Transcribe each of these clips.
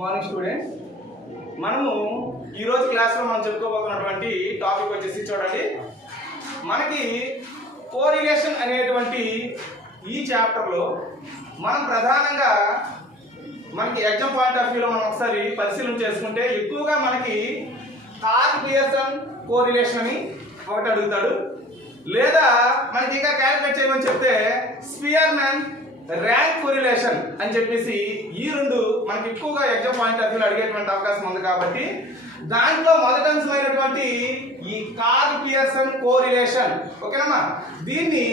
Morning students, మనము ఈరోజు క్లాస్లో మనం చెప్పుకోబోతున్నటువంటి టాపిక్ వచ్చేసి చూడండి, మనకి కోరిలేషన్ అనేటువంటి ఈ చాప్టర్లో మనం ప్రధానంగా మనకి ఎగ్జామ్ పాయింట్ ఆఫ్ వ్యూలో మనం ఒకసారి పరిశీలన చేసుకుంటే ఎక్కువగా మనకి కార్ల్ పియర్సన్ కోరిలేషన్ అని ఒకటి అడుగుతాడు, లేదా మనకి ఇంకా క్యాలిక్యులేట్ చేయమని చెప్తే స్పియర్మాన్ ర్యాంక్ కోరిలేషన్ అని చెప్పేసి ఈ రెండు మనకి ఎక్కువగా ఎగ్జామ్ పాయింట్ ఆఫ్ వ్యూలో అడిగేటువంటి అవకాశం ఉంది. కాబట్టి దాంట్లో మొదటి అంశమైనటువంటి ఈ కార్ల్ పియర్సన్ కోరిలేషన్, ఓకేనమ్మా, దీన్ని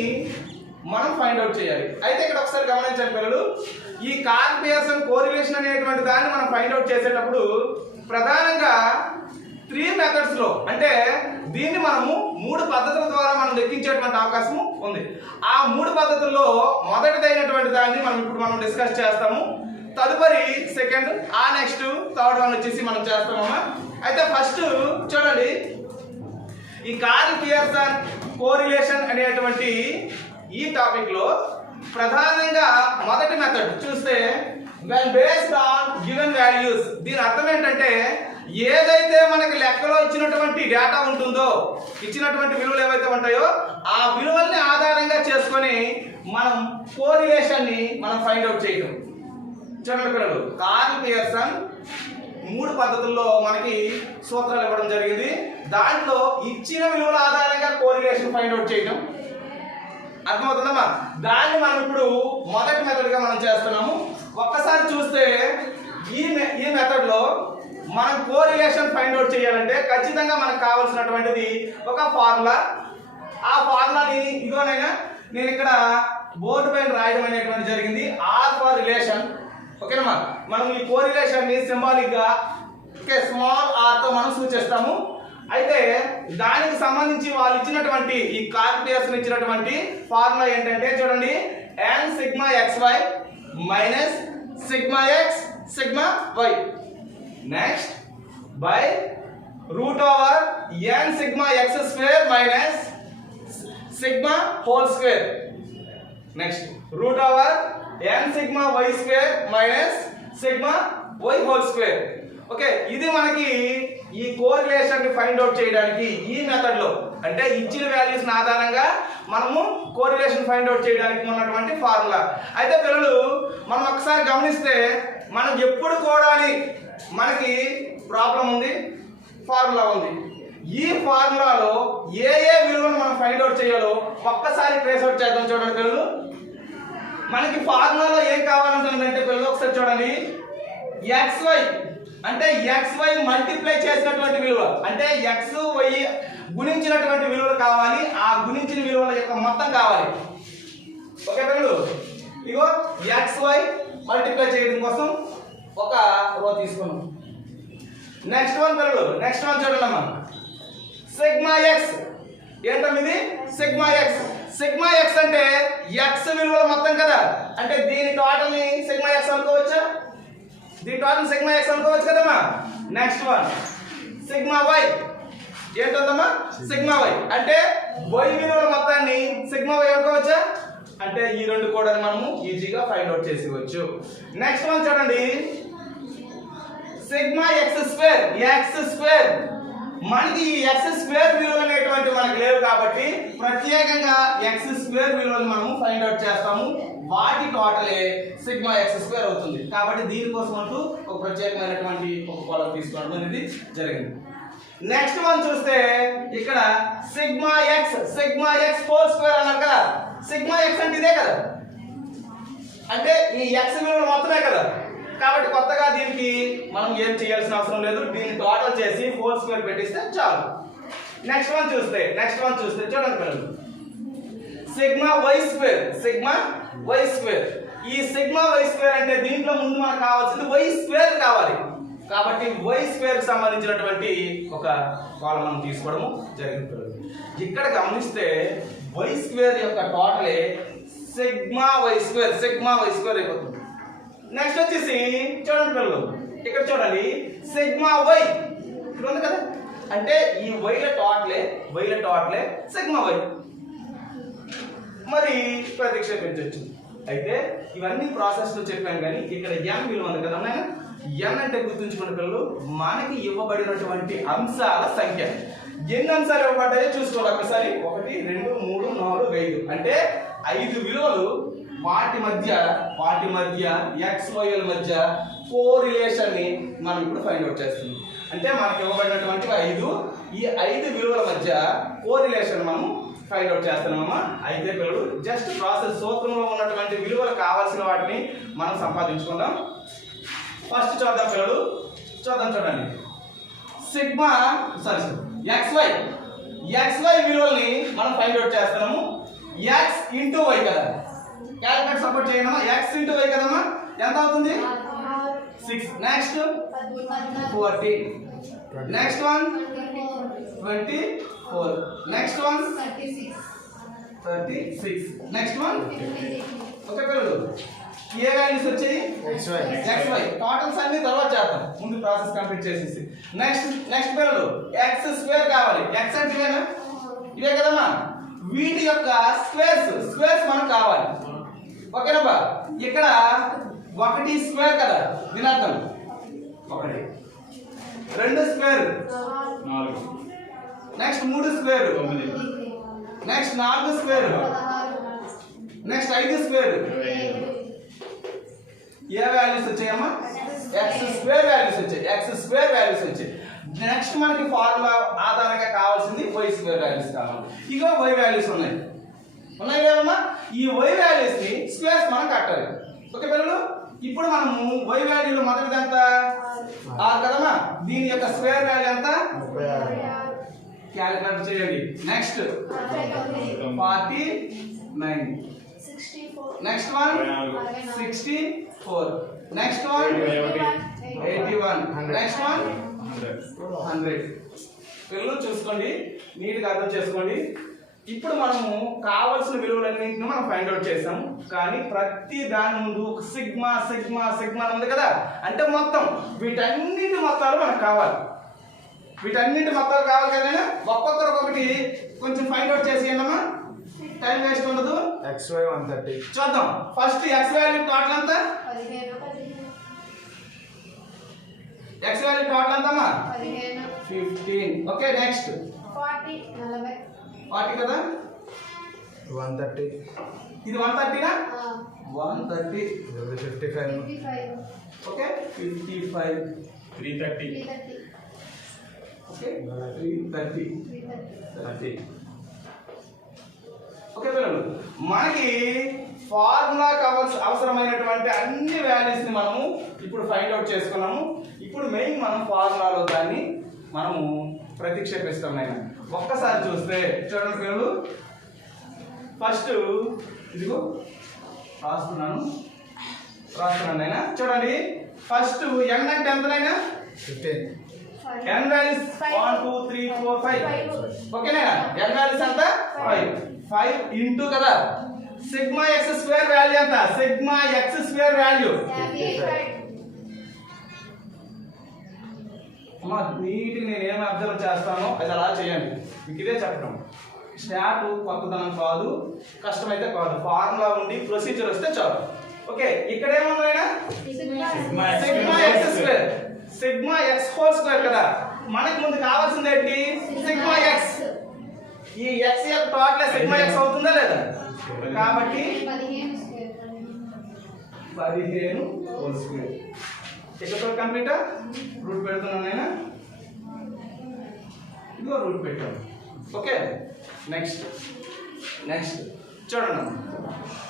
మనం ఫైండ్ అవుట్ చేయాలి. అయితే ఇక్కడ ఒకసారి గమనించండి పిల్లలు, ఈ కార్ల్ పియర్సన్ కోరిలేషన్ అనేటువంటి దాన్ని మనం ఫైండ్ అవుట్ చేసేటప్పుడు ప్రధానంగా 3 మెథడ్స్ లో, అంటే దీన్ని మనము 3 పద్ధతుల ద్వారా మనం లెక్కించేటువంటి అవకాశం ఉంది. ఆ 3 పద్ధతుల్లో మొదటిదైనటువంటి దాన్ని మనం డిస్కస్ చేస్తాము. తదుపరి సెకండ్, నెక్స్ట్ థర్డ్ వన్ వచ్చేసి మనం చేస్తామమ్మా. అయితే ఫస్ట్ చూడండి, ఈ కార్ల్ పియర్సన్ కోరిలేషన్ అనేటువంటి ఈ టాపిక్ లో ప్రధానంగా మొదటి మెథడ్ చూస్తే when based on given values, దీని అర్థం ఏంటంటే ఏదైతే మనకి లెక్కలో ఇచ్చినటువంటి డేటా ఉంటుందో, ఇచ్చినటువంటి విలువలు ఏవైతే ఉంటాయో ఆ విలువల్ని ఆధారంగా చేసుకొని మనం కోరిలేషన్ ని మనం ఫైండ్ అవుట్ చేయటం. చూడండి పిల్లలు, కార్ల్ పియర్సన్ 3 పద్ధతుల్లో మనకి సూత్రాలు ఇవ్వడం జరిగింది. దాంట్లో ఇచ్చిన విలువల ఆధారంగా కోరిలేషన్ ఫైండ్ అవుట్ చేయటం. అర్థమవుతుందమ్మా? దాన్ని మనం ఇప్పుడు మొదటి మెథడ్ గా మనం చేస్తున్నాము. ఒక్కసారి చూస్తే ఈ మెథడ్ లో మనం కోరిలేషన్ ఫైండ్ అవుట్ చేయాలంటే ఖచ్చితంగా మనకు కావాల్సినటువంటిది ఒక ఫార్ములా. ఆ ఫార్ములాని ఇదిగోనైనా నేను ఇక్కడ బోర్డు పైన రాయడం అనేటువంటి జరిగింది, ఆర్ ఫర్ రిలేషన్. ఓకేనమ్మా, మనం ఈ కోరిలేషన్ ని సింబాలిక్ గా స్మాల్ ఆర్ తో మనం సూచిస్తాము. అయితే దానికి సంబంధించి వాళ్ళు ఇచ్చినటువంటి ఈ కార్ల్ పియర్సన్ ఇచ్చినటువంటి ఫార్ములా ఏంటంటే చూడండి, n sigma xy minus sigma x sigma y next by root over n sigma x square minus sigma whole square next root over n sigma y square minus sigma y whole square. Okay, ఇది మనకి ఈ correlation ని find out చేయడానికి ఈ method లో, అంటే ఇచ్చిన values ఆధారంగా మనము కోరిలేషన్ ఫైండ్ అవుట్ చేయడానికి ఉన్నటువంటి ఫార్ములా. అయితే పిల్లలు మనం ఒకసారి గమనిస్తే మనం ఎప్పుడు కూడా మనకి ప్రాబ్లం ఉంది, ఫార్ములా ఉంది. ఈ ఫార్ములాలో ఏ విలువను మనం ఫైండ్ అవుట్ చేయాలో ఒక్కసారి ట్రేస్ అవుట్ చేద్దాం. చూడండి పిల్లలు, మనకి ఫార్ములాలో ఏం కావాలంటే పిల్లలు ఒకసారి చూడండి, xy అంటే xy మల్టిప్లై చేసినటువంటి విలువ, అంటే x y గుణించినటువంటి విలువలు కావాలి, ఆ గుణించిన విలువల యొక్క మొత్తం కావాలి. ఓకే పిల్లలు, ఇగో xy మల్టిప్లై చేయడం కోసం ఒక రో తీసుకున్నాం. నెక్స్ట్ వన్ పిల్లలు, నెక్స్ట్ వన్ చూడండి అమ్మా, సిగ్మా x ఏంటమ్మా ఇది? Sigma x. సిగ్మా x అంటే x విలువల మొత్తం కదా, అంటే దీని టోటల్ ని సిగ్మా x అనుకోవచ్చా? దీని టోటల్ సిగ్మా x అనుకోవచ్చు కదమ్మా. నెక్స్ట్ వన్ సిగ్మా y ఏంటమ్మా? సిగ్మా y అంటే y విలువల మొత్తాన్ని సిగ్మా y అనుకోవచ్చా? అంటే ఈ రెండు కూడా మనము ఈజీగా ఫైండ్ అవుట్ చేసేవచ్చు. నెక్స్ట్ వన్ చూడండి, sigma x square. x square మనకి ఈ x స్క్వేర్ విలువలు అనేటువంటి మనకు లేవు కాబట్టి ప్రత్యేకంగా x స్క్వేర్ విలువలు మనము ఫైండ్ అవుట్ చేస్తాము. వాటి టోటలే సిగ్మా x స్క్వేర్ అవుతుంది. కాబట్టి దీనికోసం అంటూ ఒక ప్రత్యేకమైనటువంటి ఒక కాలం తీసుకోవడం అనేది జరిగింది. నెక్స్ట్ వన్ చూస్తే ఇక్కడ సిగ్మా x హోల్ స్క్వేర్ అన్నారు కదా. సిగ్మా x అంటే ఇదే కదా, అంటే ఈ x విలువలు మొత్తమే కదా. కాబట్టి కొత్తగా దీనికి మనం ఏం చేయాల్సిన అవసరం లేదు, దీన్ని టోటల్ చేసి హోల్ స్క్వేర్ పెట్టిస్తే చాలు. నెక్స్ట్ వన్ చూస్తే చూడండి పిల్లలు, సిగ్మా y స్క్వేర్. ఈ సిగ్మా y స్క్వేర్ అంటే దీంట్లో ముందు మనకు కావాల్సింది y స్క్వేర్ కావాలి. కాబట్టి y స్క్వేర్ కి సంబంధించినటువంటి ఒక కాలం మనం తీసుకోవడం జరిగింది. ఇక్కడ గమనిస్తే y స్క్వేర్ యొక్క టోటలే సిగ్మా y స్క్వేర్ అయిపోతుంది. నెక్స్ట్ వచ్చేసి చూడండి పిల్లలు, ఇక్కడ చూడండి సిగ్మా y ఇక్కడ ఉంది కదా, అంటే ఈ వైల టోటలే సిగ్మా y. మరి ప్రతిక్షేపించవచ్చు. అయితే ఇవన్నీ ప్రాసెస్ లో చెప్పాను, కానీ ఇక్కడ m విలువ ఉంది కదా, n అంటే గుర్తుంచుకున్న పిల్లలు మనకి ఇవ్వబడినటువంటి అంశాల సంఖ్య. ఎన్ని అంశాలు ఇవ్వబడ్డాయో చూసుకోవాలి ఒకసారి. 1 2 3 4 5 అంటే 5 విలువలు వాటి మధ్య XY ల మధ్య కోరిలేషన్ ని మనం ఇప్పుడు ఫైండ్ అవుట్ చేస్తున్నాం. అంటే మనకి ఇవ్వబడినటువంటి 5 ఈ 5 విలువల మధ్య కోరిలేషన్ మనం ఫైండ్ అవుట్ చేస్తున్నామమ్మా. అయితే పిల్లలు జస్ట్ ప్రాసెస్ సూత్రంలో ఉన్నటువంటి విలువలు కావాల్సిన వాటిని మనం సంపాదించుకుందాం. ఫస్ట్ చూద్దాం పిల్లలు, చూడండి. సిగ్మా XY విలువల్ని మనం ఫైండ్ అవుట్ చేస్తున్నాము. X ఇంటూ Y కదా, క్యాలిక్యులేట్ సపోర్ట్ చేయడమా. X ఇంటూ Y కదమ్మా, ఎంత అవుతుంది? 6. Next 40. Next one 24. Next one 36. Next one okay పిల్లలు ఏ వాల్యూస్ వచ్చాయి? XY. టోటల్స్ అన్ని తర్వాత చేద్దాం, ముందు ప్రాసెస్ కంప్లీట్ చేసేసి. నెక్స్ట్ పిల్లలు x² కావాలి. x అంటే ఇవే కదమ్మా, వీటి యొక్క స్క్వేర్స్ మనకు కావాలి. ఓకేనమ్మా. ఇక్కడ 1² కదా, దీని అర్థం 1. 2² 4. నెక్స్ట్ 3² 9. నెక్స్ట్ 4² నెక్స్ట్ 5² ఏ వాల్యూస్ వచ్చాయమ్మా? x² వాల్యూస్ వచ్చాయి. నెక్స్ట్ మనకి ఫార్ములా ఆధారంగా కావాల్సింది y² వాల్యూస్ కావాలి. ఇగో y వాల్యూస్ ఉన్నాయి కదమ్మా. ఈ y వాల్యూస్ ని స్క్వేర్స్ మనం కట్టాలి. ఓకే పిల్లలు, ఇప్పుడు మనము y వాల్యూలో మొదటిది ఎంత? 6 కదమ్మా. దీని యొక్క స్క్వేర్ వాల్యూ ఎంత? 36. క్యాలిక్యులేట్ చేయండి. Next 49. Next one 64. Next one 81. Next one 100. పిల్లలు చూసుకోండి, నీట్గా అర్థం చేసుకోండి. ఇప్పుడు మనము కావాల్సిన విలువలన్నింటినీ మనం ఫైండ్ అవుట్ చేసాము. కానీ ప్రతి దాని ముందు ఒక సిగ్మా ఉంది కదా, అంటే మొత్తం వీటన్నిటి మొత్తాలు మనకు కావాలి. కదా, ఒక్కొక్కరు ఒక్కొక్కటి కొంచెం ఫైండ్ అవుట్ చేసేయండమ్మా, టైం వేస్ట్ ఉండదు. XY 130 చూద్దాం. ఫస్ట్ x వాల్యూ టోటల్ ఎంత? 15. x వాల్యూ టోటల్ ఎంతమ్మా? 15. ఓకే నెక్స్ట్ 40 కదా, 130. ఇది 130 నా? 130. 55. ఓకే 55. 330. ఓకే 330. ఓకే పిల్లలు, మనకి ఫార్ములా అవసరమైనటువంటి అన్ని వాల్యూస్ ని మనము ఇప్పుడు ఫైండ్ అవుట్ చేసుకున్నాము. ఇప్పుడు మెయిన్ మనం ఫార్ములాలో దాన్ని మనము ప్రతిక్షేపిస్తాం. అయినా ఒక్కసారి చూస్తే చూడండి పిల్లలు, ఫస్ట్ ఇదిగో రాస్తున్నాను అయినా చూడండి. ఫస్ట్ n అంటే ఎంతనైనా 15. n values 1 2 3 4 5. ఓకేనా? n వాల్యూస్ ఎంత? 5 ఇంటూ కదా సిగ్మా x² వాల్యూ ఎంత? సిగ్మా x² వాల్యూ అమ్మా, నీటిని నేను ఏమి అబ్జర్వ్ చేస్తానో అది అలా చేయండి. మీకు ఇదే చెప్పడం. స్టార్ట్ కొత్తదనం కాదు, కష్టమైతే కాదు. ఫార్ములా ఉండి ప్రొసీజర్ వస్తే చాలు. ఓకే, ఇక్కడ ఏమన్నా సిగ్మా x² కదా, మనకి ముందు కావాల్సింది ఏంటి? Sigma x. ఈ x యొక్క టోటల్ సిగ్మా x అవుతుందా లేదా? కాబట్టి 15 హోల్ స్క్వేర్. ఇక్కడ కంప్లీట్ రూట్ పెడుతున్నాను నేను, ఇదిగో రూట్ పెట్టాను. ఓకే నెక్స్ట్ చూడండి.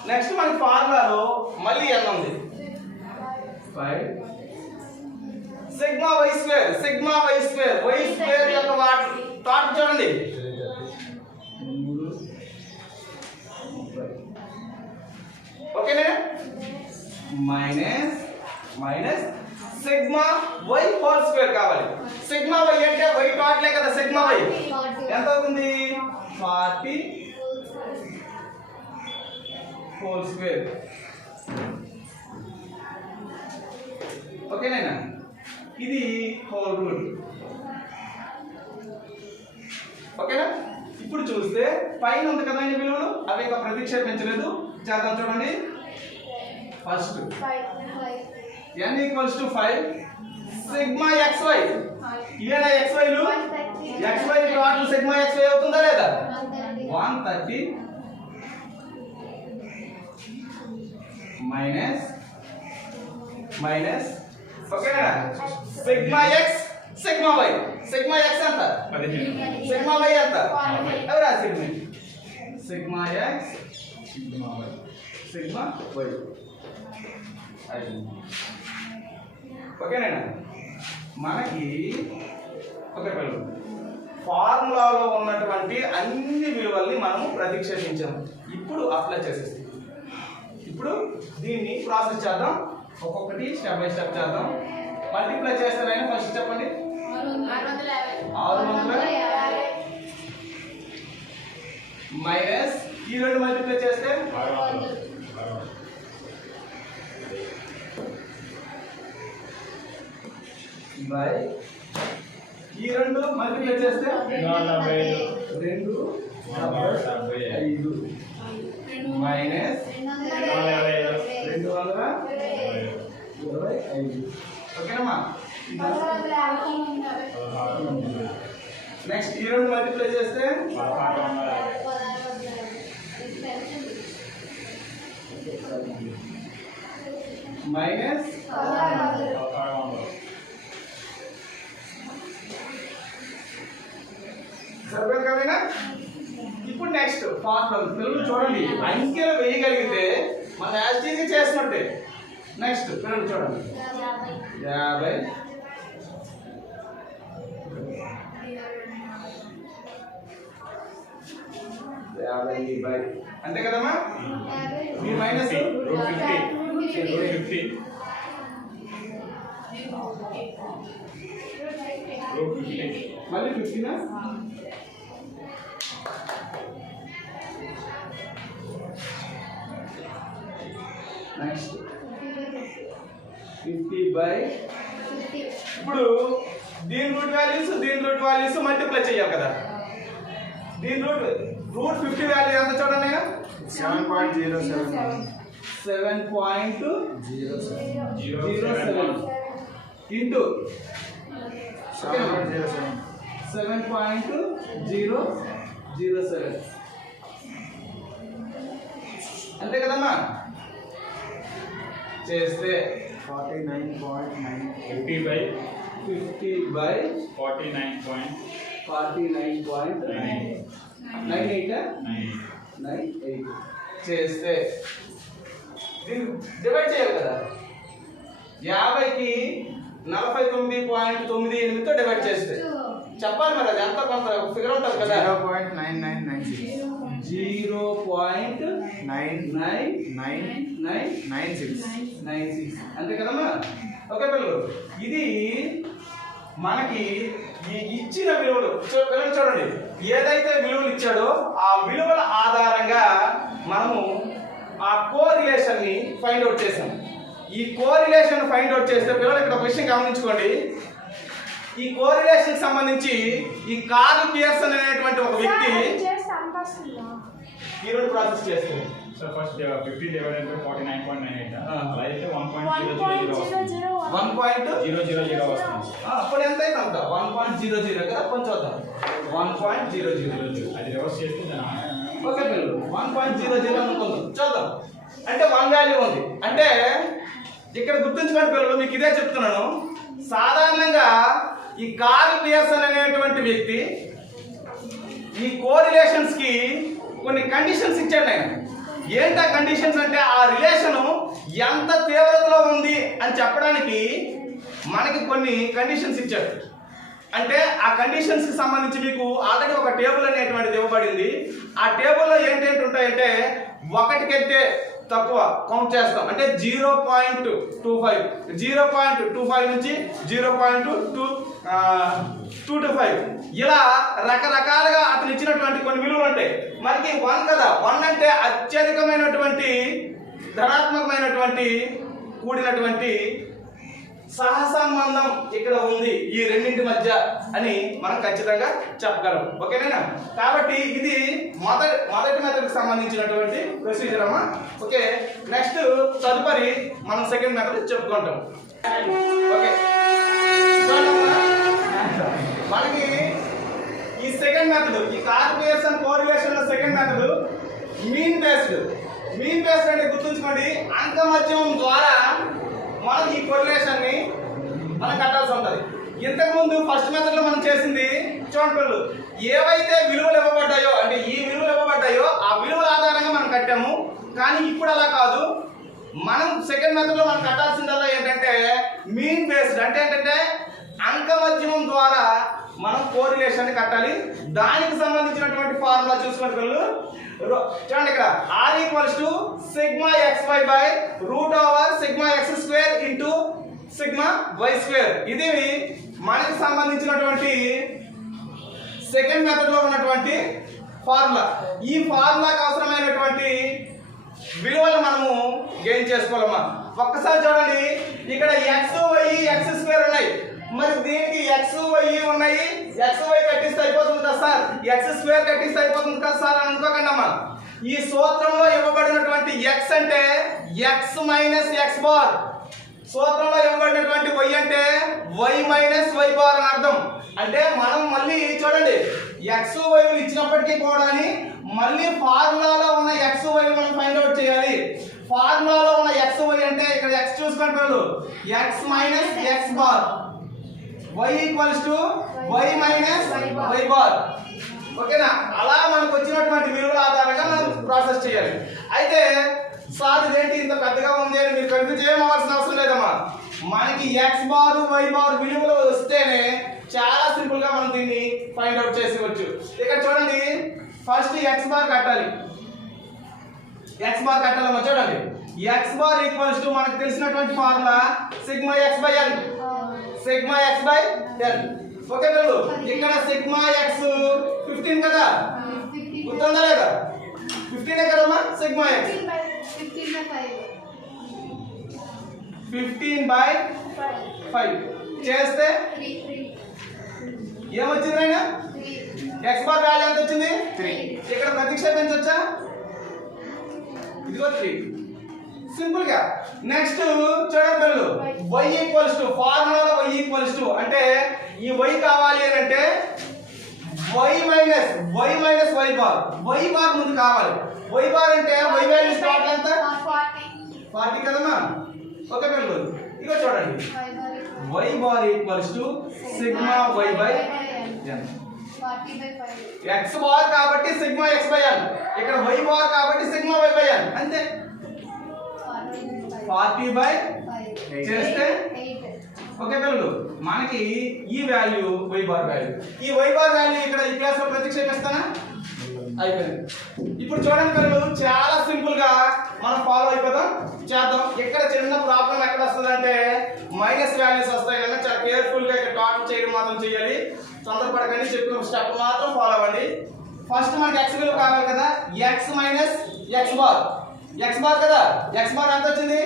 నెక్స్ట్ మనకి ఫార్ములాలో మళ్ళీ n ఉంది. 5 సిగ్మా y² యొక్క టాట్ చూడండి. ఓకేనా? Minus sigma y whole square కావాలి. సిగ్మా y అంటే y టాట్లే కదా. సిగ్మా y ఎంత అవుతుంది? 40 హోల్ స్క్వేర్. ఓకేనా? ఇది హోల్ రూట్. ఓకేనా? ఇప్పుడు చూస్తే పైన ఉంది కదా ఈ విలువలు, అవి ఇంకా ప్రతిక్షేపించలేదు. చేద్దాం చూడండి. ఫస్ట్ n = 5 130 మైనస్ ఓకేనా sigma X sigma why. Sigma X ఎంత, సిగ్మా వై ఎంత అవి రాసింది. సిగ్మా ఎక్స్ సిగ్మా వై ఓకేనా. మనకి ఓకే పిల్లలు ఫార్ములాలో ఉన్నటువంటి అన్ని విలువల్ని మనము ప్రతిక్షేపించాము. ఇప్పుడు అప్లై చేసేస్తాం. ఇప్పుడు దీన్ని ప్రాసెస్ చేద్దాం, ఒక్కొక్కటి స్టెప్ బై స్టెప్ చేద్దాం. మల్టిప్లై చేస్తారైనా ఫస్ట్ చెప్పండి. 650 మైనస్ ఈ రెండు మల్టిప్లై చేస్తే బై ఈ రెండు మల్టిప్లై చేస్తే 275 మైనస్ 225 ఓకేనమ్మా. నెక్స్ట్ ఈ రెండు మల్టిప్లై చేస్తే మైనస్ సరిపోయింది కదైనా. ఇప్పుడు నెక్స్ట్ ఫార్ములా పిల్లలు చూడండి, అంకెలు వేయగలిగితే మనం యాస్టీగా చేసినట్టే. నెక్స్ట్ పిల్లలు చూడండి 50 బై అంతే కదమ్మా. మీ మైనస్ 50 మళ్ళీ 50 నెక్స్ట్ 50 బై. ఇప్పుడు దీని రూట్ వాల్యూస్ మల్టిప్లై చేయాలి కదా. దీని రూట్ 50 వాల్యూ ఎంత చూడండి. 7.07 ఇంటూ 7.07 7.007 అంతే కదమ్మా. చేస్తే 49.9 50 by 50 బై 49.98 చేస్తే దీన్ని డివైడ్ చేయాలి కదా. 50కి 49.98తో డివైడ్ చేస్తే చెప్పాలి మరి, అది ఎంత కొంత ఫిగర్ ఉంటుంది కదా. 0.9996 అంతే కదమ్మా. ఓకే పిల్లలు, ఇది మనకి ఈ ఇచ్చిన విలువలు పిల్లలు చూడండి, ఏదైతే విలువలు ఇచ్చాడో ఆ విలువల ఆధారంగా మనము ఆ కోరిలేషన్ ని ఫైండ్ అవుట్ చేసాం. ఈ కోరిలేషన్ ఫైండ్ అవుట్ చేస్తే పిల్లలు ఇక్కడ ఒక విషయం గమనించుకోండి. ఈ కోరిలేషన్ సంబంధించి ఈ కార్ల్ పియర్సన్ అనేటువంటి ఒక వ్యక్తి ఈ రెండు ప్రాసెస్ చేస్తారు. So first 50 divided by 49.98 అలా అయితే 1.000 వస్తుంది. 1.000 వస్తుంది. అప్పుడు ఎంత అయితే అంత 1.00 కదా. కొంచెం చూద్దాం 1.00 అది రివర్స్ చేస్తే ఓకే పిల్లలు 1.00 అనుకుందాం. చూద్దాం అంటే 1 వాల్యూ ఉంది అంటే ఇక్కడ గుర్తుంచుకోండి పిల్లలు, మీకు ఇదే చెప్తున్నాను. సాధారణంగా ఈ కార్ల్ పియర్సన్ అనేటువంటి వ్యక్తి ఈ కోరిలేషన్స్ కి కొన్ని కండిషన్స్ ఇచ్చాడు ఆయన. ఏంటా కండిషన్స్ అంటే ఆ రిలేషన్ ఎంత తీవ్రతలో ఉంది అని చెప్పడానికి మనకి కొన్ని కండిషన్స్ ఇచ్చాడు. అంటే ఆ కండిషన్స్ కి సంబంధించి మీకు ఆల్రెడీ ఒక టేబుల్ అనేటువంటిది ఇవ్వబడింది. ఆ టేబుల్లో ఏంటంటే ఉంటాయంటే 1 కంటే తక్కువ కౌంట్ చేస్తాం అంటే 0.25 నుంచి 0.225 ఇలా రకరకాలుగా అతను ఇచ్చినటువంటి కొన్ని విలువలు ఉంటాయి. మనకి 1 కదా, 1 అంటే అత్యధికమైనటువంటి ధనాత్మకమైనటువంటి కూడినటువంటి సహసంబంధం ఇక్కడ ఉంది ఈ రెండింటి మధ్య అని మనం ఖచ్చితంగా చెప్పగలం. ఓకేనా. కాబట్టి ఇది మొదటి మెథడ్ కి సంబంధించినటువంటి ప్రొసీజర్ అమ్మా. ఓకే, నెక్స్ట్ తదుపరి మనం సెకండ్ మెథడ్ చెప్పుకుంటాం. ఓకే, మనకి ఈ సెకండ్ మెథడ్, ఈ కార్ల్ పియర్సన్ కోరిలేషన్ లో సెకండ్ కోరిలేషన్ ని మనం కట్టాల్సి ఉంటుంది. ఇంతకు ముందు ఫస్ట్ మెథడ్ లో మనం చేసింది చూడండి పిల్లలు, ఏవైతే విలువలు ఇవ్వబడ్డాయో అంటే ఈ విలువలు ఇవ్వబడ్డాయో ఆ విలువల ఆధారంగా మనం కట్టాము. కానీ ఇప్పుడు అలా కాదు, మనం సెకండ్ మెథడ్ లో మనం కట్టాల్సిందల్లా ఏంటంటే మీన్ బేస్డ్, అంటే ఏంటంటే అంకమధ్యమం ద్వారా మనం కోరిలేషన్ ని కట్టాలి. దానికి సంబంధించినటువంటి ఫార్ములా చూసుకున్న పిల్లలు చూడండి, ఇక్కడ R equals to sigma X Y by root over sigma X square into sigma Y square. ఇది మనకి సంబంధించినటువంటి సెకండ్ మెథడ్ లో ఉన్నటువంటి ఫార్ములా. ఈ ఫార్ములాకి అవసరమైనటువంటి విలువలు మనము గెయిన్ చేసుకోవాలమ్మా. ఒక్కసారి చూడండి, ఇక్కడ ఎక్స్ వై ఎక్స్ స్క్వేర్ ఉన్నాయి, మరి దీనికి ఎక్స్ వై ఉన్నాయి, ఎక్స్ వై కట్టిస్తే అయిపోతుంది కదా సార్, ఎక్స్ స్క్వేర్ కట్టిస్తే అయిపోతుంది కదా సార్ అని అనుకోకండి అమ్మా. ఈ సూత్రంలో ఇవ్వబడినటువంటి ఎక్స్ అంటే ఎక్స్ మైనస్ ఎక్స్ బార్, సూత్రంలో ఇవ్వబడినటువంటి వై అంటే వై మైనస్ వై బార్ అని అర్థం. అంటే మనం మళ్ళీ చూడండి, ఎక్స్ వైలు ఇచ్చినప్పటికీ కూడా మళ్ళీ ఫార్ములాలో ఉన్న ఎక్స్ వై మనం ఫైండ్ అవుట్ చేయాలి. ఫార్ములాలో ఉన్న ఎక్స్ వై అంటే ఇక్కడ ఎక్స్ చూసుకుంటారు, X minus X bar, Y equals to Y minus Y bar. ఓకేనా? అలా మనకు వచ్చినటువంటి విలువల ఆధారంగా మనం ప్రాసెస్ చేయాలి. అయితే సార్ ఇదేంటి ఇంత పెద్దగా ఉంది అని మీరు కన్ఫ్యూజ్ చేయవలసిన అవసరం లేదమ్మా. మనకి ఎక్స్ బార్ వై బార్ విలువలు వస్తేనే చాలా సింపుల్ గా మనం దీన్ని ఫైండ్ అవుట్ చేసేవచ్చు. ఇక్కడ చూడండి, ఫస్ట్ ఎక్స్ బార్ కట్టాలి. ఎక్స్ బార్ కట్టాలమ్మా. చూడండి, ఎక్స్ బార్ ఈక్వల్స్ టు మనకు తెలిసినటువంటి formula sigma x by n, sigma x by n. Okay పిల్లలు, ఇక్కడ సిగ్మా ఎక్స్ 15 కదా, గుర్తుందా లేదా? 15 కదమ్మా సిగ్మా ఎక్స్. 15/5 చేస్తే ఏమొచ్చింది అయినా? ఎక్స్ బార్ వాల్యూ ఎంత వచ్చింది? 3. ఇక్కడ ప్రతిక్షేపించొచ్చా? ఇదిగో 3. సింపుల్ గా. నెక్స్ట్ చూడండి పిల్లలు, y ఈక్వల్స్ టు ఫార్ములాలో y ఈక్వల్స్ టు అంటే ఈ y కావాలి అని అంటే y minus y bar, y bar ముందు కావాలి. y బార్ అంటే y వాల్యూ టోటల్ ఎంత? 40 కదమ్మా. ఓకే పిల్లలు, ఇగో చూడండి, y bar equals to sigma y by n. x bar కాబట్టి సిగ్మా x బై n, ఇక్కడ y బార్ కాబట్టి సిగ్మా y బై n. అంతే. 40/8 చేస్తే ఓకే పిల్లలు, మనకి ఈ వాల్యూ y బార్ వాల్యూ. ఈ y బార్ వాల్యూ ఇక్కడ ఈ క్లాస్ లో ప్రతిక్షేపిస్తానా? అయిపోయింది. ఇప్పుడు చూడండి పిల్లలు, చాలా సింపుల్ గా మనం ఫాలో అయిపోదాం, చేద్దాం. ఇక్కడ చిన్న ప్రాబ్లం ఎక్కడ వస్తుందంటే మైనస్ వాల్యూస్ వస్తాయి కనుక చాలా కేర్ఫుల్ గా ఇక్కడ టోటల్ చేయడం మాత్రం చేయాలి. తొందరపడకండి, చెప్పిన స్టెప్ మాత్రం ఫాలో అవ్వండి. ఫస్ట్ మనకి x విలువ కావాలి కదా, x minus X bar, X bar కదా, ఎక్స్ బార్ ఎంత వచ్చింది?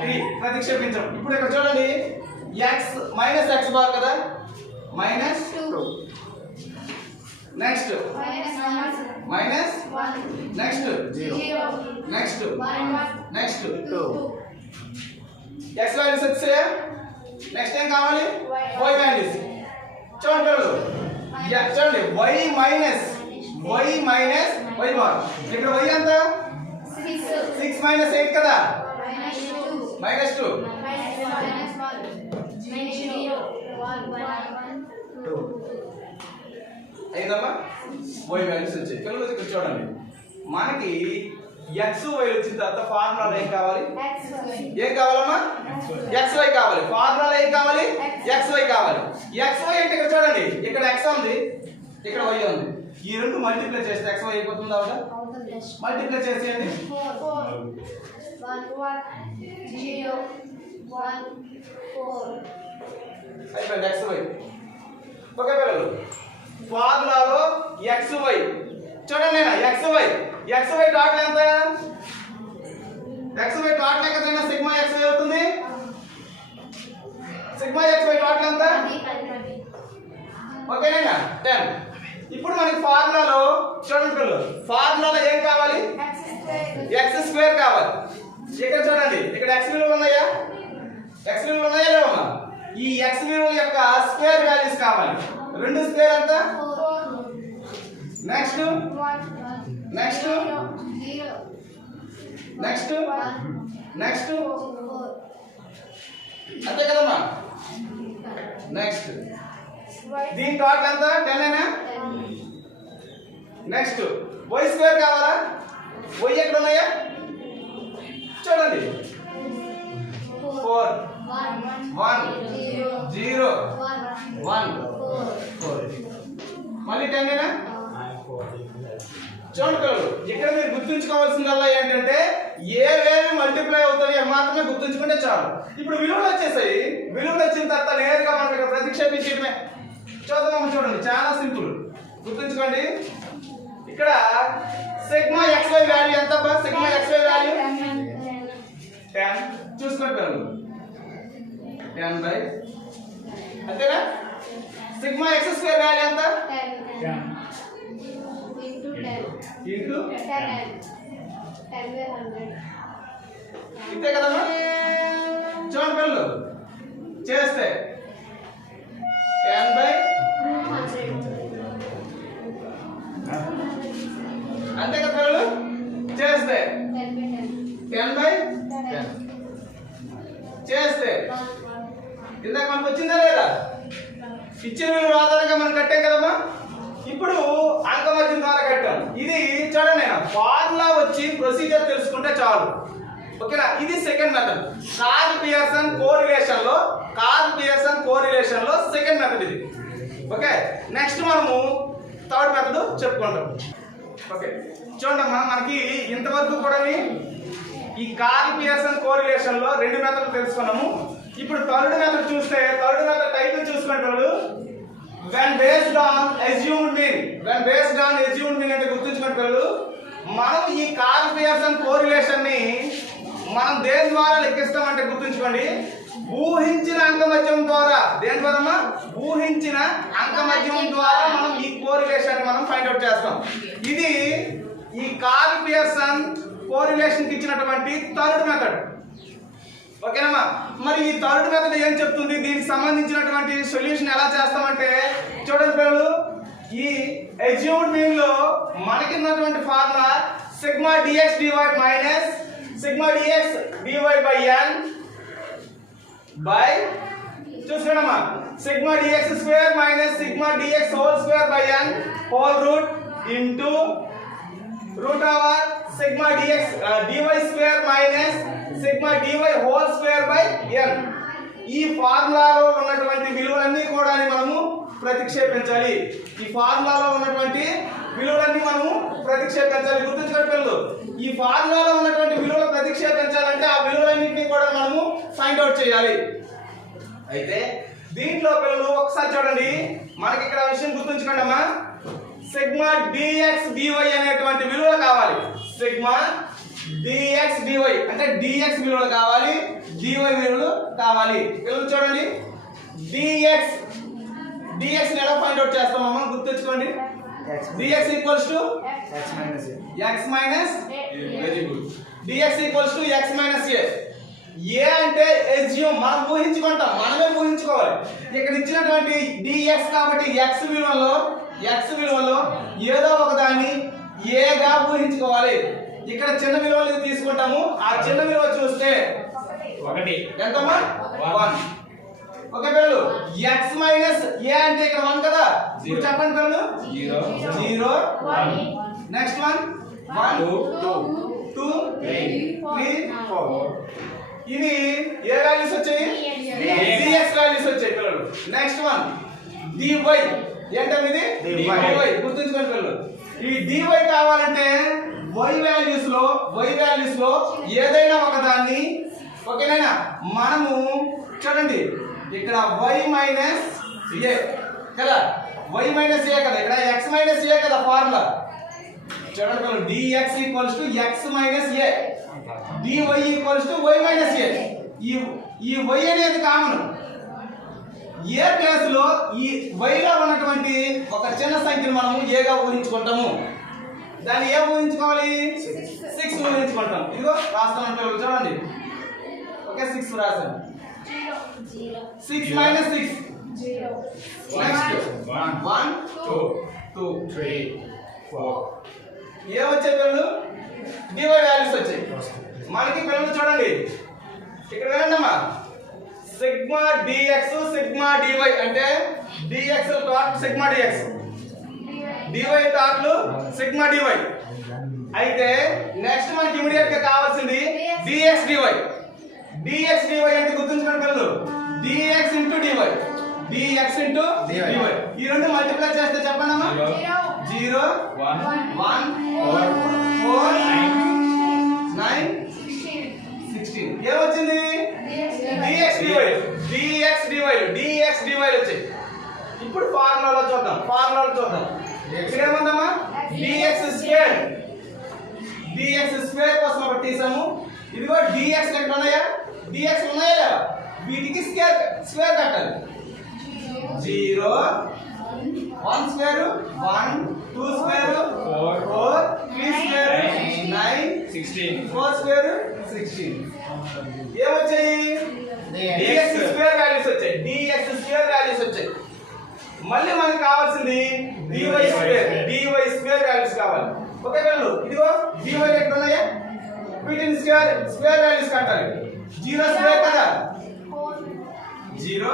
3. ప్రతిక్షేపించాం. ఇప్పుడు ఇక్కడ చూడండి, x మైనస్ ఎక్స్ బార్ కదా, minus 2, next minus 1, next 0, next next 2. x values వచ్చే నెక్స్ట్ ఏం కావాలి? y values. చూడండి చూడండి, y మైనస్ y బార్. ఇక్కడ y ఎంత? 6 మైనస్ 8 కదా, మైనస్ 2, అయిందమ్మా. y వాల్యూస్ వచ్చాయి. పిల్లలు ఇక్కడ చూడండి, మనకి x y వచ్చిన తర్వాత ఫార్ములాలో ఏం కావాలి? ఏం కావాలమ్మా? xy కావాలి. ఫార్ములాలో ఏం కావాలి? xy కావాలి. xy అంటే ఇక్కడ చూడండి, ఇక్కడ x ఉంది, ఇక్కడ y ఉంది. ఈ రెండు మల్టిప్లై చేస్తే xy అయిపోతుందా? మల్టిప్లై చేసేయండి. 4 అయిపోయింది xy. ఓకే పిల్లలు, ఫార్ములాలో xy చూడండి, నేను xy టోటల్ ఎంత? xy టోటల్ ఎంత? సిగ్మా xy అవుతుంది. సిగ్మా xy టోటల్ ఎంత? ఓకేనా? 10. ఇప్పుడు మనకి ఫార్ములాలో చూడండి పిల్లలు, ఫార్ములాలో ఏం కావాలి? x స్క్వేర్ కావాలి. ఇక్కడ చూడండి, ఇక్కడ x విలువలు ఉన్నాయా? x విలువలు ఉన్నాయా లేవమ్మా? ఈ x విలువల యొక్క స్క్వేర్ వాల్యూస్ కావాలి. 2 స్క్వేర్ ఎంత? నెక్స్ట్ నెక్స్ట్ నెక్స్ట్ నెక్స్ట్ అంతే కదమ్మా. నెక్స్ట్ దీని టోటల్ ఎంత 10 ఏనా. నెక్స్ట్ y స్క్వేర్ కావాలా? y ఎక్కడ ఉన్నాయా చూడండి. 4 1 0 1 4 మళ్ళీ 10 ఏనా. చూడండి ఇక్కడ మీరు గుర్తుంచుకోవాల్సిందల్లా ఏంటంటే ఏవేవి మల్టిప్లై అవుతాయో మాత్రమే గుర్తుంచుకుంటే చాలు. ఇప్పుడు విలువలు వచ్చేసాయి. విలువలు వచ్చిన తర్వాత నేరుగా మనం ఇక్కడ ప్రతిక్షేపించడమే. చూద్దాం చూడండి, చాలా సింపుల్. గుర్తుంచుకోండి, ఇక్కడ సిగ్మా xy వాల్యూ ఎంత? Sigma xy value 10. చూసుకోండి పిల్లలు, 10 బై అంతేనా. సిగ్మా x స్క్వేర్ వాల్యూ ఎంత? 10 ఇంటూ 10 ఇంతే కదమ్మా. చూడండి పిల్లలు, చేస్తే 10 బై అంతే కదా పిల్లలు. చేస్తే 10 బై 10 చేస్తే ఇందాక మనకు వచ్చిందా లేదా? ఇచ్చిన విలువ ఆధారంగా మనం కట్టాం కదమ్మా. ఇప్పుడు అంకమత్యం ద్వారా కట్టాం. ఇది చూడండి, ఫార్ములా వచ్చి ప్రొసీజర్ తెలుసుకుంటే చాలు. ఓకేనా. ఇది second method. Curl Pearson correlation లో సెకండ్ మెథడ్ ఇది. ఓకే. నెక్స్ట్ మనము థర్డ్ మెథడ్ చెప్పుకుంటాం. ఓకే చూడమ్మా, మనకి ఇంతవరకు కూడా ఈ కార్ల్ పియర్సన్ కోరిలేషన్ లో 2 మెథడ్లు తెలుసుకున్నాము. ఇప్పుడు థర్డ్ మెథడ్ చూస్తే, థర్డ్ మెథడ్ టైటిల్ చూసుకుంటారు when based on assumed mean. అంటే గుర్తుంచుకోండి పిల్లలు, మనం ఈ కార్ల్ పియర్సన్ కోరిలేషన్ ని మనం దేని ద్వారా లెక్కిస్తామంటే గుర్తుంచుకోండి, ఊహించిన అంకమత్యం ద్వారా. దేని ద్వారా? ఊహించిన అంకమత్యం ద్వారా మనం ఈ కోరిలేషన్ మనం ఫైండ్ అవుట్ చేస్తాం. ఇది ఈ కార్ల్ పియర్సన్ కోరిలేషన్ కి ఇచ్చినటువంటి థర్డ్ మెథడ్. ఓకేనమ్మా. మరి ఈ థర్డ్ మెథడ్ ఏం చెప్తుంది? దీనికి సంబంధించినటువంటి సొల్యూషన్ ఎలా చేస్తామంటే చూడండి పిల్లలు, ఈ అజ్యూమ్డ్ మీన్ లో మనకి ఉన్నటువంటి formula sigma dx dy minus sigma dx dy by n by చూసుకోండమ్మా, sigma dx square minus sigma dx whole square by n whole root into root over sigma dx dy square minus sigma dy whole square by n. ఈ ఫార్ములాలో ఉన్నటువంటి విలువలన్నీ కూడా మనము ప్రతిక్షేపించాలి. ఈ ఫార్ములాలో ఉన్నటువంటి విలువలన్నీ మనము ప్రతిక్షేపించాలి. గుర్తుంచుకోండి పిల్లలు, ఈ ఫార్ములాలో ఉన్నటువంటి విలువలు ప్రతిక్షేపించాలంటే ఆ విలువలన్నింటినీ కూడా మనము ఫైండ్ అవుట్ చేయాలి. అయితే దీంట్లో పిల్లలు ఒకసారి చూడండి, మనకి ఇక్కడ విషయం గుర్తుంచుకోండి అమ్మా. సిగ్మా dx dy అనేటువంటి విలువలు కావాలి. సిగ్మా dx dy అంటే dx విలువలు కావాలి, dy విలువలు కావాలి. పిల్లలు చూడండి, dx ని ఎలా ఫైండ్ అవుట్ చేస్తామమ్మా గుర్తుంచుకోండి. dx equals to x minus very good. dx equals to x minus a. ఏ అంటే ఎస్యూమ్, మనం ఊహించుకుంటాం, మనమే ఊహించుకోవాలి. ఇక్కడ ఇచ్చినటువంటి dx కాబట్టి x విలువలో ఏదో ఒక దాన్ని a గా ఊహించుకోవాలి. ఇక్కడ చిన్న విలువలు తీసుకుంటాము. ఆ చిన్న విలువ చూస్తే 1 ఎంతమ్మా? 1. ఓకే పిల్లలు, x మైనస్ a అంటే ఇక్కడ 1 కదా. ఇప్పుడు చెప్పండి పిల్లలు, 0 1 నెక్స్ట్ 1 1 2 2 3 4. ఇవి ఏ వాల్యూస్ వచ్చాయి? dx వాల్యూస్ వచ్చాయి పిల్లలు. Next 1 dy. ఏంటంటే ఇది dy. గుర్తుంచుకోండి పిల్లలు, ఈ dy కావాలంటే y వాల్యూస్ లో ఏదైనా ఒక దాన్ని ఓకేనా మనము చూడండి, ఇక్కడ y మైనస్ a కదా, y మైనస్ a కదా, ఇక్కడ x మైనస్ a కదా ఫార్ములా. చూడండి పిల్లలు, dx equals to x minus a, dy equals to y minus a. ఈ y అనేది కామన్. ఏ ప్లేస్ లో ఈ y లో ఉన్నటువంటి ఒక చిన్న సంఖ్యను మనము a గా ఊహించుకుంటాము. దాన్ని ఏ ఊహించుకోవాలి? 6 ఊహించుకుంటాం. ఇదిగో రాస్తానంటే చూడండి. ఓకే 6 రాసాను. 6 మైనస్ 6 నెక్స్ట్ 1 2 2 3 4. ఏ వచ్చే పిల్లలు? dy వాల్యూస్ వచ్చాయి మనకి. పిల్లలు చూడండి, ఇక్కడ వినండమ్మా, సిగ్మా డిఎక్స్ సిగ్మా డివై అంటే dx dot sigma dx dy డాట్లు సిగ్మా డివై. అయితే నెక్స్ట్ మనకి ఇమిడియట్ గా కావాల్సింది డిఎక్స్ డివై. డిఎక్స్ డివై అంటే గుర్తుంచుకోండి పిల్లలు, dx into dy, dx into dy. ఈ రెండు మల్టిప్లై చేస్తే చెప్పండి అమ్మా. 0 1 4 9 16 ఏమొచ్చింది? D X DY, dx DY, dx D Y వచ్చాయి. ఇప్పుడు ఫార్ములాలో చూద్దాం, ఫార్ములాలో చూద్దాం. ఇక్కడ ఏముందమ్మా? డిఎక్స్ స్క్వేర్, డిఎక్స్ స్క్వేర్ కోసం ఒకటి తీసాము. ఇదిగో డిఎక్స్ ఎక్కడ ఉన్నాయా? డిఎక్స్ ఉన్నాయా లేవా? వీటికి స్క్వేర్ స్క్వేర్ కట్టాలి. 0 1 స్క్వేర్ 1 2 స్క్వేర్ 4 3 స్క్వేర్ 9 16 4 స్క్వేర్ 16 ఏమొచ్చాయి? డిఎక్స్ స్క్వేర్ వాల్యూస్ వచ్చాయి, డిఎక్స్ స్క్వేర్ వాల్యూస్ వచ్చాయి. మళ్ళీ మనకు కావాల్సింది dy square, dy square values కావాలి. ఓకే పిల్లలు, ఇదిగో డివై ఎక్కడ ఉన్నాయా? వీటిని స్క్వేర్ స్క్వేర్ వాల్యూస్ కట్టాలి. 0 స్క్వేర్ కదా, 0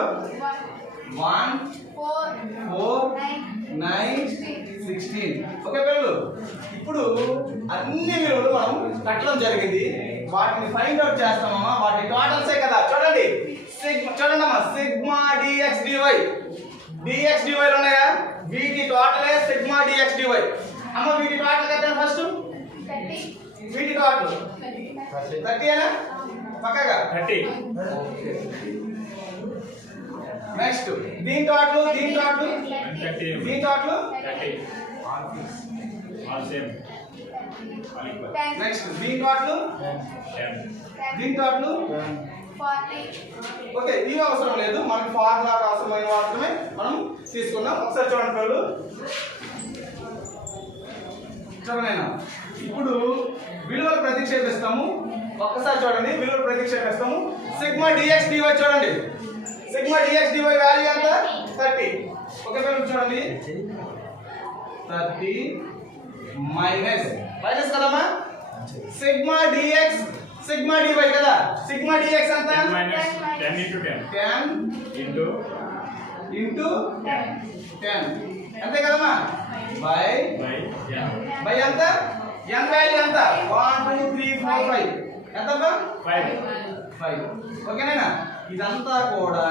1 4 9 16. ఓకే పిల్లలు, ఇప్పుడు అన్ని విలువలు మనం కట్టడం జరిగింది. వాటిని ఫైండ్ అవుట్ చేస్తామమ్మా. వాటి టోటల్సే కదా. చూడండి చూడండి అమ్మా, sigma dx DY, dx D Y ఉన్నాయా? వీటి టోటలే సిగ్మా డిఎక్స్ డివై. అమ్మ వీటి టోటల్ కట్టండి ఫస్ట్. వీటి టోటల్ 30 ఏనా? పక్కగా 30. నెక్స్ట్ దీని టోటల్, దీని టోటల్, దీని టోటల్ 30. All same. నెక్స్ట్ దీని టోటల్, 10. దీని టోటల్ 40. ఓకే, ఇవి అవసరం లేదు, మనకి ఫార్ములాకి అవసరమైన మాత్రమే మనం తీసుకున్నాం. ఒకసారి చూడండి పిల్లలు, చూడండి. ఇప్పుడు విలువలు ప్రతిక్షేపిస్తాము. ఒక్కసారి చూడండి, విలువలు ప్రతిక్షేపిస్తాము. సిగ్మా డిఎక్స్ డివై చూడండి, సిగ్మా డిఎక్స్ డివై వాల్యూ ఎంత? 30. ఓకే పిల్లలు చూడండి, 30 మైనస్ మైనస్ కదమ్మా, సిగ్మా డిఎక్స్ సిగ్మా డివై కదా. సిగ్మా డిఎక్స్ ఎంత? 10 into 10 10 ఇంటూ 10 అంతే కదమ్మా. బై బై ఎంత? n వాల్యూ ఎంత? 1 2 3 4 5 ఎంతమ్మా? 5. ఓకేనా? ఇదంతా కూడా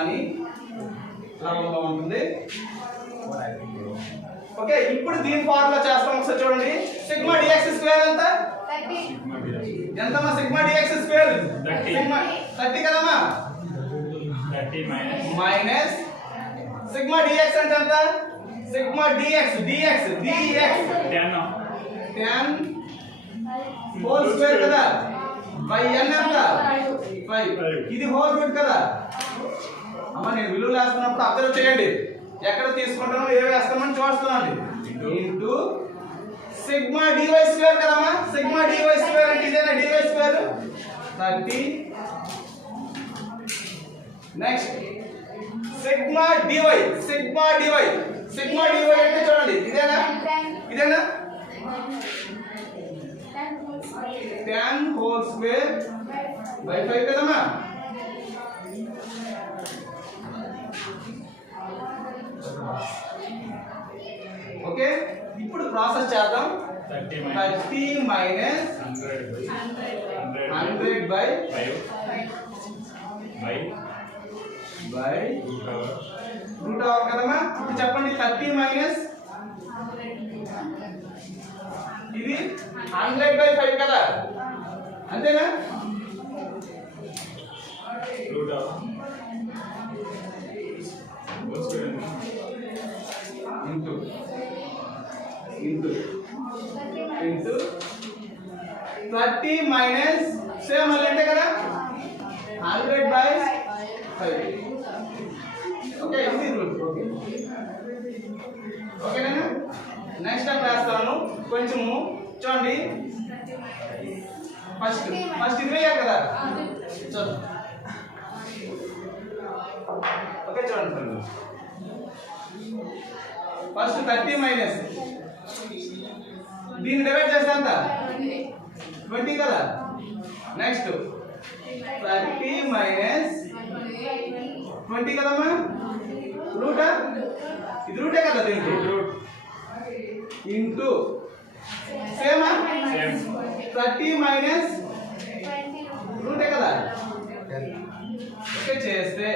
లవంలో ఉంటుంది. ఓకే, ఇప్పుడు దీని ఫార్ములా చేస్తాం. ఒకసారి చూడండి, సిగ్మా డిఎక్స్ స్క్వేర్ ఎంత? ఎంతమ్మా? సిగ్మా డిఎక్స్ స్క్వేర్ 30 కదమ్మా. 30 మైనస్ సిగ్మా డిఎక్స్ అంటే ఎంత? Sigma D X D X D X 10 whole square కదా. బై n ఎంత? 5. ఇది హోల్ రూట్ కదా. అమ్మ నేను విలువలు వేస్తున్నప్పుడు అబ్జర్వ్ చేయండి, ఎక్కడ తీసుకుంటానో ఏ వేస్తామని చూస్తున్నాండి. ఇంటూ సిగ్మా డివై స్క్వేర్ కదమ్మా. సిగ్మా డివై స్క్వేర్ అంటే ఇదేనా? D Y square 30. Next sigma D Y, sigma D Y, sigma DY అంటే చూడండి ఇదేనా? ఇదేనా? 10 హోల్ స్క్వేర్ బై 5 కదమ్మా. ఓకే, ఇప్పుడు ప్రాసెస్ చేద్దాం. 30 minus 100 by 5 by root over కదమ్మా. ఇప్పుడు చెప్పండి, 30 మైనస్ ఇది 100 బై 5 కదా, అంతేనా? Into into into 30 minus same మళ్ళీ అంతే కదా, 100 బై 5. ఓకే, ఇది రూట్. ఓకే, ఓకేనా? నెక్స్ట్ టైం రాస్తాను. కొంచెము చూడండి, ఫస్ట్ ఇది వేయాలి కదా. చూద్దాం. ఓకే చూడండి, ఫస్ట్ 30 మైనస్ దీన్ని డివైడ్ చేస్తే ఎంత? 20 కదా. నెక్స్ట్ 30 మైనస్ 20 కదమ్మా రూటా ఇది రూటే కదా దీనికి రూట్ ఇంటూ సేమా 30 మైనస్ రూటే కదా ఓకే చేస్తే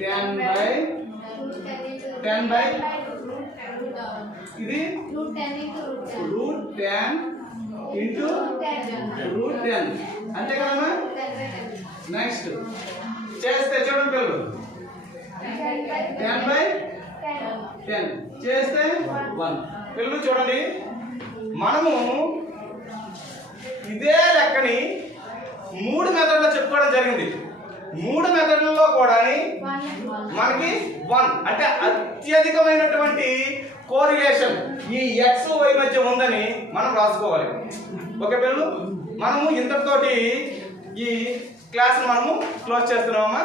10 బై ఇది రూట్ 10 ఇంటూ రూట్ 10 అంతే కదమ్మా నెక్స్ట్ చేస్తే చూడండి పిల్లలు 10 బై 10 చేస్తే 1 పిల్లలు చూడండి మనము ఇదే లెక్కని 3 మెథడ్లో చెప్పుకోవడం జరిగింది 3 మెథడ్లలో కూడా మనకి 1 అంటే అత్యధికమైనటువంటి కోరిలేషన్ ఈ x y మధ్య ఉందని మనం రాసుకోవాలి ఓకే పిల్లలు మనము ఇంతటితోటి ఈ క్లాస్ మనము క్లోజ్ చేస్తున్నామమ్మా